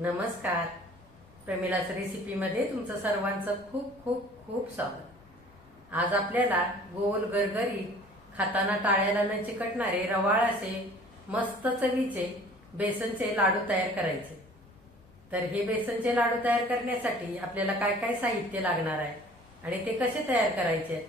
नमस्कार. प्रमिलास रेसिपीमध्ये तुमचं सर्वांचं खूप खूप खूप स्वागत. आज आपल्याला गोल गरगरीत खाताना टाळ्याला न चिकटणारे रवाळ असे मस्त चवीचे बेसनचे लाडू तयार करायचे. तर हे बेसनचे लाडू तयार करण्यासाठी आपल्याला काय काय साहित्य लागणार आहे आणि ते कसे तयार करायचे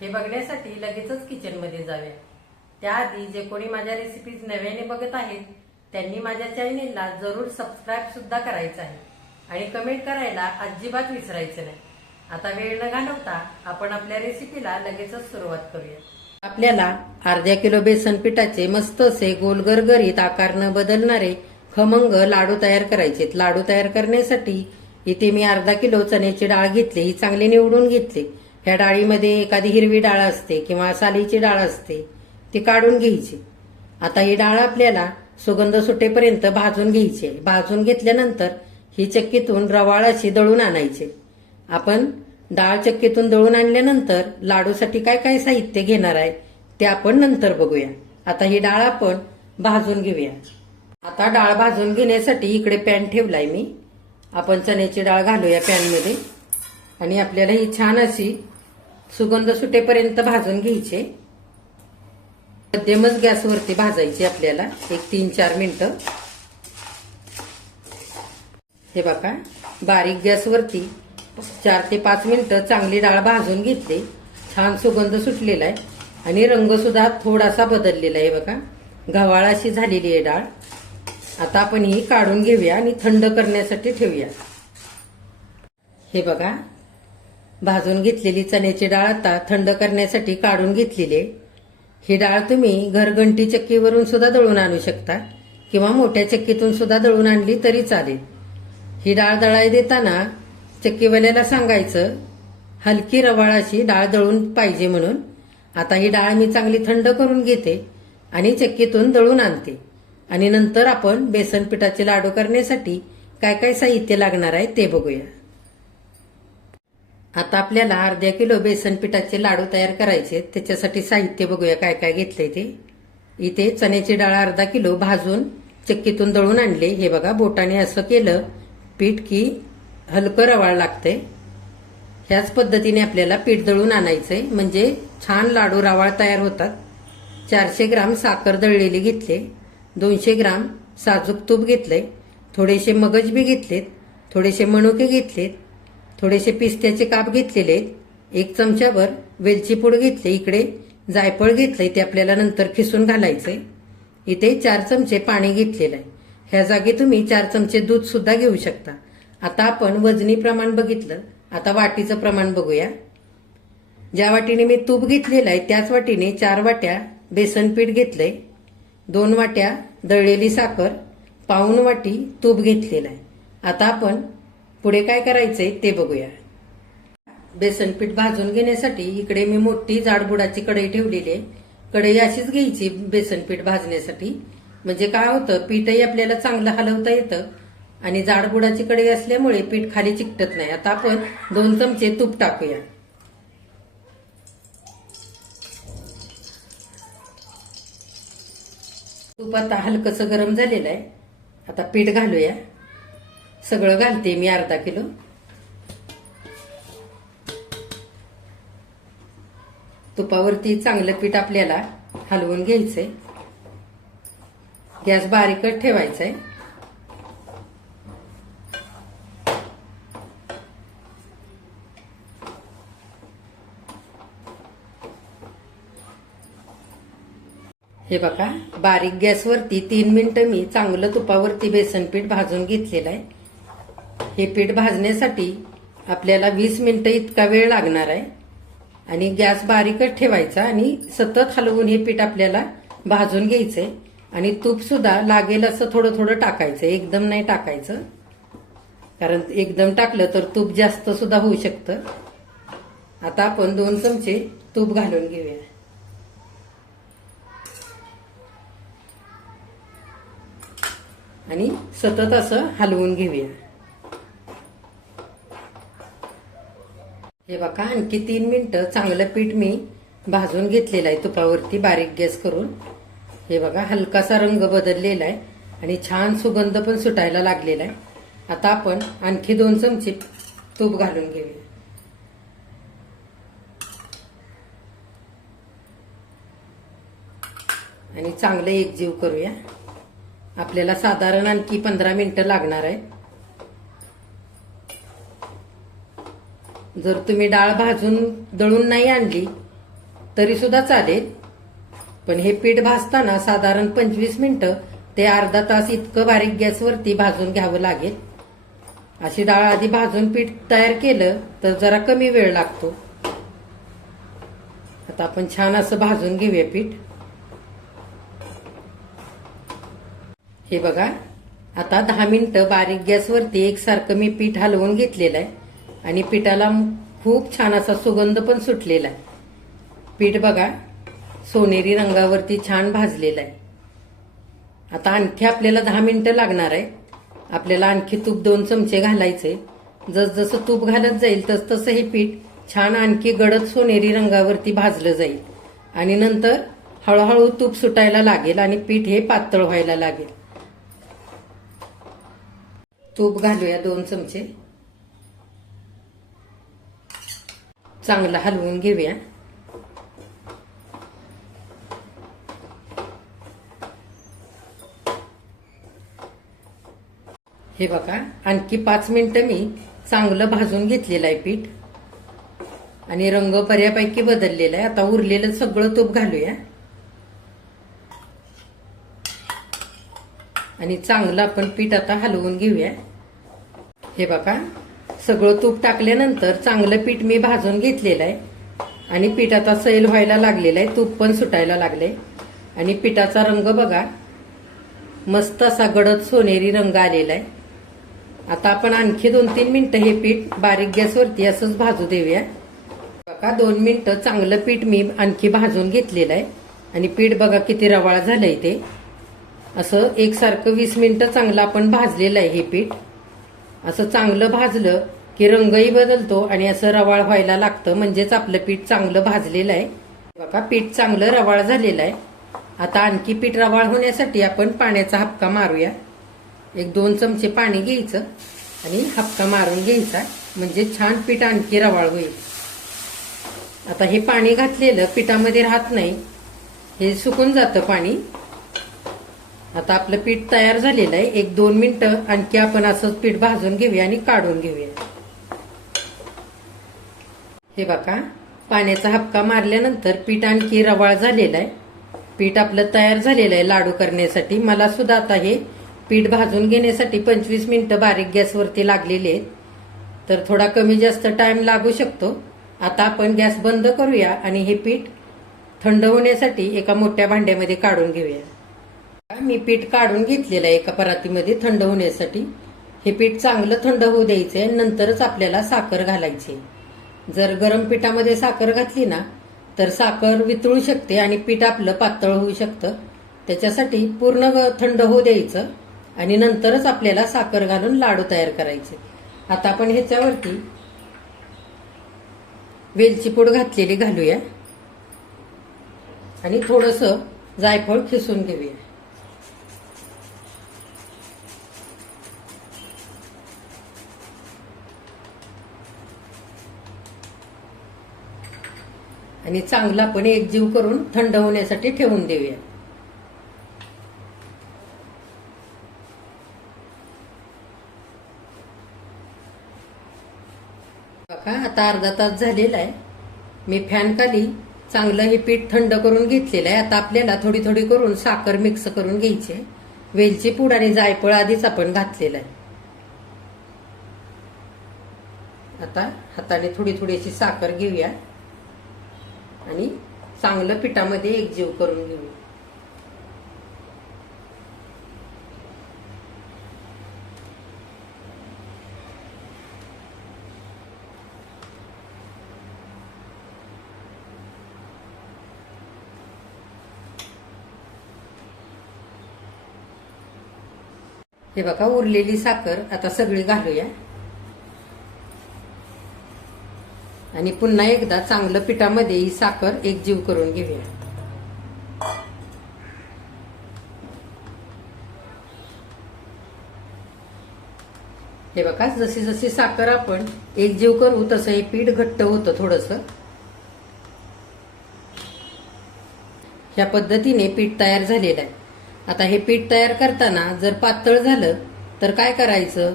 हे बघण्यासाठी लगेचच किचनमध्ये जाऊया. त्याआधी जे कोणी माझ्या रेसिपीज नव्याने बघत आहेत त्यांनी माझ्या चॅनेलला जरूर सबस्क्राईब सुद्धा करायचं आहे आणि कमेंट करायला अजिबात विसरायचं नाही. आता वेळ न घालवता आपण आपल्या रेसिपीला लगेचच सुरुवात करूया. आपल्याला अर्धा किलो बेसन पिठाचे मस्त असे गोल गरगरीत आकार न बदलणारे खमंग लाडू तयार करायचे. लाडू तयार करण्यासाठी इथे मी अर्धा किलो चण्याची डाळ घेतली. ही चांगली निवडून घेतली. ह्या डाळीमध्ये एखादी हिरवी डाळ असते किंवा सालीची डाळ असते, ती काढून घ्यायची. आता ही डाळ आपल्याला सुगंध सुटेपर्यंत भाजून घ्यायची. भाजून घेतल्यानंतर ही चक्कीतून रवाळ अशी दळून आणायची. आपण डाळ चक्कीतून दळून आणल्यानंतर लाडूसाठी काय काय साहित्य घेणार आहे ते आपण नंतर बघूया. आता ही डाळ आपण भाजून घेऊया. आता डाळ भाजून घेण्यासाठी इकडे पॅन ठेवलाय मी. आपण चण्याची डाळ घालूया पॅनमध्ये आणि आपल्याला ही छान अशी सुगंध सुटेपर्यंत भाजून घ्यायची. मध्यमच गॅसवरती भाजायची आपल्याला एक 3-4 मिनिटं. हे बघा, बारीक गॅसवरती 4 ते 5 मिनिटं चांगली डाळ भाजून घेतली. छान सुगंध सुटलेला आहे आणि रंग सुद्धा थोडासा बदललेला आहे. बघा, गव्हाळ अशी झालेली आहे डाळ. आता आपण ही काढून घेऊया आणि थंड करण्यासाठी ठेवूया. हे बघा, भाजून घेतलेली चण्याची डाळ आता थंड करण्यासाठी काढून घेतलेली आहे. ही डाळ तुम्ही घरघंटी चक्कीवरून सुद्धा दळून आणू शकता किंवा मोठ्या चक्कीतून सुद्धा दळून आणली तरी चालेल. ही डाळ दळाय देताना चक्कीवाल्याला सांगायचं हलकी रवाळाची डाळ दळून पाहिजे म्हणून. आता ही डाळ मी चांगली थंड करून घेते आणि चक्कीतून दळून आणते आणि नंतर आपण बेसन पिठाचे लाडू करण्यासाठी काय काय साहित्य लागणार आहे ते बघूया. आता आपल्याला अर्धा किलो बेसन पिठाचे लाडू तयार करायचे. त्याच्यासाठी साहित्य बघूया काय काय घेतलंय ते. इथे चण्याची डाळ अर्धा किलो भाजून चक्कीतून दळून आणले. हे बघा, बोटाने असं केलं पीठ की हलकं रवाळ लागतंय. ह्याच पद्धतीने आपल्याला पीठ दळून आणायचंय म्हणजे छान लाडू रवाळ तयार होतात. 400 ग्राम साखर दळलेली घेतले. 200 ग्राम साजूक तूप घेतले. थोडेसे मगज बी घेतलेत. थोडेसे मनुके घेतलेत. थोडेसे पिस्त्याचे काप घेतलेले आहेत. 1 चमचाभर वेलची पूड घेतली. इकडे जायफळ घेतलंय, ते आपल्याला नंतर खिसून घालायचंय. इथे 4 चमचे पाणी घेतलेलं आहे. ह्या जागी तुम्ही 4 चमचे दूध सुद्धा घेऊ शकता. आता आपण वजनी प्रमाण बघितलं, आता वाटीचं प्रमाण बघूया. ज्या वाटीने मी तूप घेतलेलं आहे त्याच वाटीने 4 वाट्या बेसन पीठ घेतलंय. 2 वाट्या दळलेली साखर, पाऊण वाटी तूप घेतलेलं आहे. आता आपण पुढे काय करायचंय ते बघूया. बेसन पीठ भाजून घेण्यासाठी इकडे मी मोठी जाडबुडाची कढई ठेवलेली आहे. कढई अशीच घ्यायची बेसन पीठ भाजण्यासाठी, म्हणजे काय होतं पीठही आपल्याला चांगलं हलवता येतं आणि जाडबुडाची कढई असल्यामुळे पीठ खाली चिकटत नाही. आता आपण 2 चमचे तूप टाकूया. तूप आता हलकसं गरम झालेलं आहे. आता पीठ घालूया. सगळं घालते मी अर्धा किलो. तुपावरती चांगलं पीठ आपल्याला हलवून घ्यायचंय. गॅस बारीकच ठेवायचाय. हे बघा, बारीक गॅसवरती 3 मिनिटं मी चांगलं तुपावरती बेसन पीठ भाजून घेतलेलं आहे. हे पीठ भाजण्यासाठी आपल्याला 20 मिनिटं इतका वेळ लागणार आहे आणि गॅस बारीकच ठेवायचा आणि सतत हलवून हे पीठ आपल्याला भाजून घ्यायचंय. आणि तूप सुद्धा लागेल असं थोडं थोडं टाकायचं, एकदम नाही टाकायचं, कारण एकदम टाकलं तर तूप जास्त सुद्धा होऊ शकतं. आता आपण 2 चमचे तूप घालून घेऊया. आणि सतत असं हलवून घेऊया. हे बघा, आणखी 3 मिनिटं चांगलं पीठ मी भाजून घेतलेलं आहे तुपावरती बारीक गॅस करून. हे बघा, हलकासा रंग बदललेला आहे आणि छान सुगंध पण सुटायला लागलेला आहे. आता आपण आणखी 2 चमचे तूप घालून घेऊया. आणि चांगलं एकजीव करूया. आपल्याला साधारण आणखी 15 मिनिटं लागणार आहे. जर तुम्ही डाळ भाजून दळून नाही आणली तरी सुद्धा चालेल, पण हे पीठ भाजताना साधारण 25 मिनिटं ते अर्धा तास इतकं बारीक गॅसवरती भाजून घ्यावं लागेल. अशी डाळ आधी भाजून पीठ तयार केलं तर जरा कमी वेळ लागतो. आता आपण छान असं भाजून घेऊया पीठ. हे बघा, आता 10 मिनिटं बारीक गॅसवरती एकसारखं मी पीठ हलवून घेतलेलं आहे आणि पिठाला खूप छान असा सुगंध पण सुटलेला आहे. पीठ बघा सोनेरी रंगावरती छान भाजलेलं आहे. आता आणखी आपल्याला 10 मिनिटं लागणार आहे. आपल्याला आणखी तूप 2 चमचे घालायचे. जसजसं तूप घालत जाईल तसतसं हे पीठ छान आणखी गडद सोनेरी रंगावरती भाजलं जाईल आणि नंतर हळूहळू तूप सुटायला लागेल आणि पीठ हे पातळ व्हायला लागेल. तूप घालूया 2 चमचे. चांगलं हलवून घेऊया. हे बघा, आणखी 5 मिनिटं मी चांगलं भाजून घेतलेलं आहे पीठ आणि रंग बऱ्यापैकी बदललेला आहे. आता उरलेलं सगळं तूप घालूया आणि चांगलं आपण पीठ आता हलवून घेऊया. हे बघा, सगळं तूप टाकल्यानंतर चांगलं पीठ मी भाजून घेतलेलं आहे आणि पीठ आता सैल व्हायला लागलेलं आहे. तूप पण सुटायला लागले आणि पिठाचा रंग बघा मस्त असा गडद सोनेरी रंग आलेला आहे. आता आपण आणखी 2-3 मिनिटं हे पीठ बारीक गॅसवरती असंच भाजू देऊया. बघा 2 मिनिटं चांगलं पीठ मी आणखी भाजून घेतलेलं आहे आणि पीठ बघा किती रवाळ झालंय. ते असं एकसारखं 20 मिनिटं चांगलं आपण भाजलेलं आहे हे पीठ. असं चांगलं भाजलं की रंगही बदलतो आणि असं रवाळ व्हायला लागतं, म्हणजेच आपलं पीठ चांगलं भाजलेलं आहे. बघा पीठ चांगलं रवाळ झालेलं आहे. आता आणखी पीठ रवाळ होण्यासाठी आपण पाण्याचा हपका मारूया. 1-2 चमचे पाणी घ्यायचं आणि हपका मारून घ्यायचा, म्हणजे छान पीठ आणखी रवाळ होईल. आता हे पाणी घातलेलं पिठामध्ये राहत नाही, हे सुकून जातं पाणी. आता आपलं पीठ तयार झालेलं आहे. 1-2 मिनिटं आणखी आपण असंच पीठ भाजून घेऊया आणि काढून घेऊया. हे बघा, पाण्याचा हपका मारल्यानंतर पीठ आणखी रवाळ झालेलं आहे. पीठ आपलं तयार झालेलं आहे लाडू करण्यासाठी. मला सुद्धा आता हे पीठ भाजून घेण्यासाठी 25 मिनिटं बारीक गॅसवरती लागलेले आहेत, तर थोडा कमी जास्त टाइम लागू शकतो. आता आपण गॅस बंद करूया आणि हे पीठ थंड होण्यासाठी एका मोठ्या भांड्यामध्ये काढून घेऊया. मी पीठ काढून घेतलेलं आहे एका परातीमध्ये थंड होण्यासाठी. हे पीठ चांगलं थंड होऊ द्यायचंय, नंतरच आपल्याला साखर घालायची. जर गरम पिठामध्ये साखर घातली ना तर साखर वितळू शकते आणि पीठ आपलं पातळ होऊ शकतं. त्याच्यासाठी पूर्ण थंड होऊ द्यायचं आणि नंतरच आपल्याला साखर घालून लाडू तयार करायचे. आता आपण ह्याच्यावरती वेलची पूड घातलेली घालूया आणि थोडंसं जायफळ खिसून घेऊया. आणि चांगला पण एकजीव करून थंड होण्यासाठी ठेवून देऊया. बघा आता अर्धा तास झालेला आहे. मी फॅन खाली चांगलं हे पीठ थंड करून घेतलेलं आहे. आता आपल्याला थोडी थोडी करून साखर मिक्स करून घ्यायची. वेलची पूड आणि जायफळ आधीच आपण घातलेलं आहे. आता हाताने थोडी थोडीशी साखर घेऊया आणि चांगलं पिठामध्ये एकजीव करून घेऊया. हे बघा उरलेली साखर आता सगळी घालूया आणि पुन्हा एकदा चांगलं पिठामध्ये ही साखर एकजीव करून घेऊया. हे बघा, जशी जशी साखर आपण एकजीव करू तसं हे पीठ घट्ट होतं थोडंसं. ह्या पद्धतीने पीठ तयार झालेलं आहे. आता हे पीठ तयार करताना जर पातळ झालं तर काय करायचं,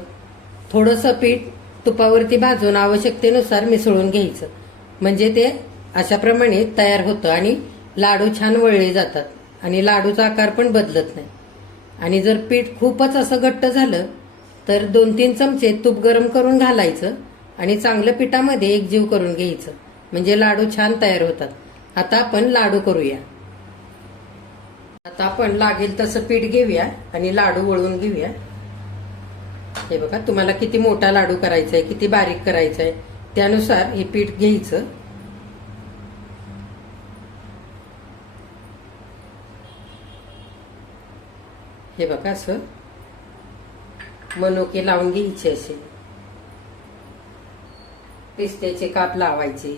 थोडंसं पीठ तुपावरती भाजून आवश्यकतेनुसार मिसळून घ्यायचं. म्हणजे ते अशाप्रमाणे तयार होतं आणि लाडू छान वळले जातात आणि लाडूचा आकार पण बदलत नाही. आणि जर पीठ खूपच असं घट्ट झालं तर 2-3 चमचे तूप गरम करून घालायचं आणि चांगलं पिठामध्ये एकजीव करून घ्यायचं. म्हणजे लाडू छान तयार होतात. आता आपण लाडू करूया. आता आपण लागेल तसं पीठ घेऊया आणि लाडू वळून घेऊया. हे बघा, तुम्हाला किती मोठा लाडू करायचा आहे, किती बारीक करायचा आहे त्यानुसार हे पीठ घ्यायचं. हे बघा, असं मनोके लावून घ्यायचे. असे पिस्त्याचे काप लावायचे.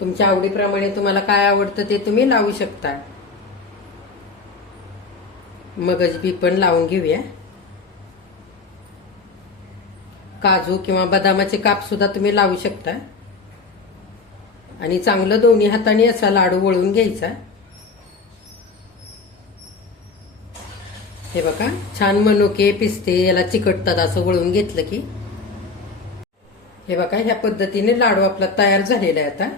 तुमच्या आवडीप्रमाणे तुम्हाला काय आवडतं ते तुम्ही लावू शकता. मगज बी पण लावून घेऊया. काजू किंवा बदामाचे काप सुद्धा तुम्ही लावू शकता. आणि चांगलं दोन्ही हाताने असा लाडू वळून घ्यायचा. हे बघा, छान मनुके पिस्ते याला चिकटतात असं वळून घेतलं की. हे बघा, ह्या पद्धतीने लाडू आपला तयार झालेला आहे. आता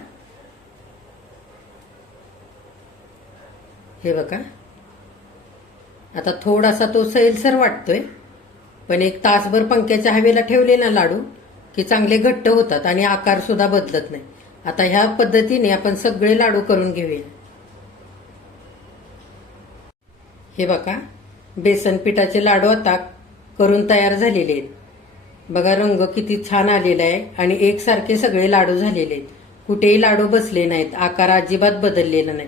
हे बघा, आता थोडासा तो सैलसर वाटतोय, पण 1 तासभर पंख्याच्या हवेला ठेवले ना लाडू की चांगले घट्ट होतात आणि आकार सुद्धा बदलत नाही. आता ह्या पद्धतीने आपण सगळे लाडू करून घेऊया. हे बघा, बेसन पिठाचे लाडू आता करून तयार झालेले आहेत. बघा, रंग किती छान आलेला आहे आणि एकसारखे सगळे लाडू झालेले आहेत. कुठेही लाडू बसले नाहीत, आकार अजिबात बदललेला नाही.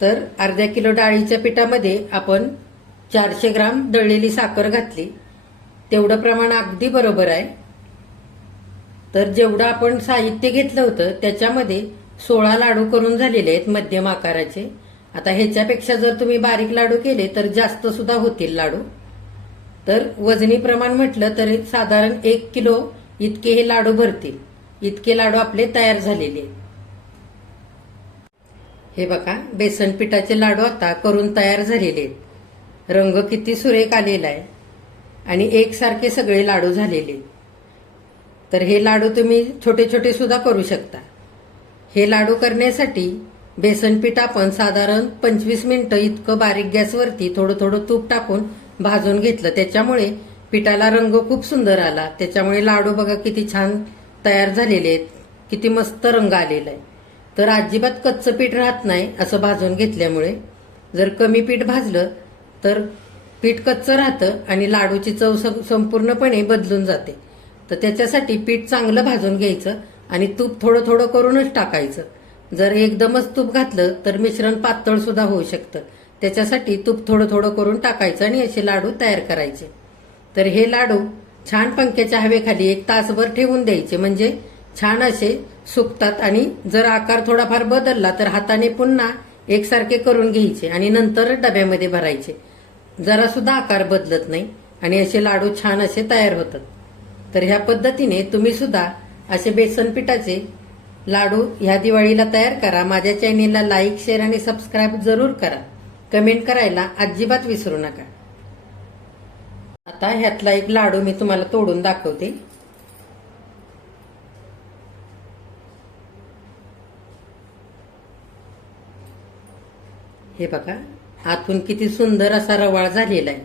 तर अर्धा किलो डाळीच्या पिठामध्ये आपण 400 ग्राम दळलेली साखर घातली. तेवढं प्रमाण अगदी बरोबर आहे. तर जेवढं आपण साहित्य घेतलं होतं त्याच्यामध्ये 16 लाडू करून झालेले आहेत मध्यम आकाराचे. आता ह्याच्यापेक्षा जर तुम्ही बारीक लाडू केले तर जास्त सुद्धा होतील लाडू. तर वजनी प्रमाण म्हटलं तर साधारण 1 किलो इतके हे लाडू भरतील. इतके लाडू आपले तयार झालेले आहेत. हे बघा, बेसन पिठाचे लाडू आता करून तयार झालेले आहेत. रंग किती सुरेख आलेला आहे आणि एकसारखे सगळे लाडू झालेले. तर हे लाडू तुम्ही छोटे छोटे सुद्धा करू शकता. हे लाडू करण्यासाठी बेसन पीठ आपण साधारण 25 मिनिटं इतकं बारीक गॅसवरती थोडं थोडं तूप टाकून भाजून घेतलं. त्याच्यामुळे पिठाला रंग खूप सुंदर आला. त्याच्यामुळे लाडू बघा किती छान तयार झालेले आहेत, किती मस्त रंग आलेला आहे. तर अजिबात कच्चं पीठ राहत नाही असं भाजून घेतल्यामुळे. जर कमी पीठ भाजलं तर पीठ कच्चं राहतं आणि लाडूची चव संपूर्णपणे बदलून जाते. तर त्याच्यासाठी पीठ चांगलं भाजून घ्यायचं आणि तूप थोडं थोडं करूनच टाकायचं. जर एकदमच तूप घातलं तर मिश्रण पातळ सुद्धा होऊ शकतं. त्याच्यासाठी तूप थोडं थोडं करून टाकायचं आणि असे लाडू तयार करायचे. तर हे लाडू छान पंख्याच्या हवेखाली 1 तासभर ठेवून द्यायचे. म्हणजे छान असे सुकतात. आणि जर आकार थोडाफार बदलला तर हाताने पुन्हा एकसारखे करून घ्यायचे आणि नंतर डब्यामध्ये भरायचे. जरा सुद्धा आकार बदलत नाही आणि असे लाडू छान असे तयार होतात. तर ह्या पद्धतीने तुम्ही सुद्धा असे बेसन पिठाचे लाडू ह्या दिवाळीला तयार करा. माझ्या चॅनेलला लाईक, शेअर आणि सबस्क्राईब जरूर करा. कमेंट करायला अजिबात विसरू नका. आता ह्यातला एक लाडू मी तुम्हाला तोडून दाखवते. हे बघा, आतून किती सुंदर असा रवाळ झालेला आहे.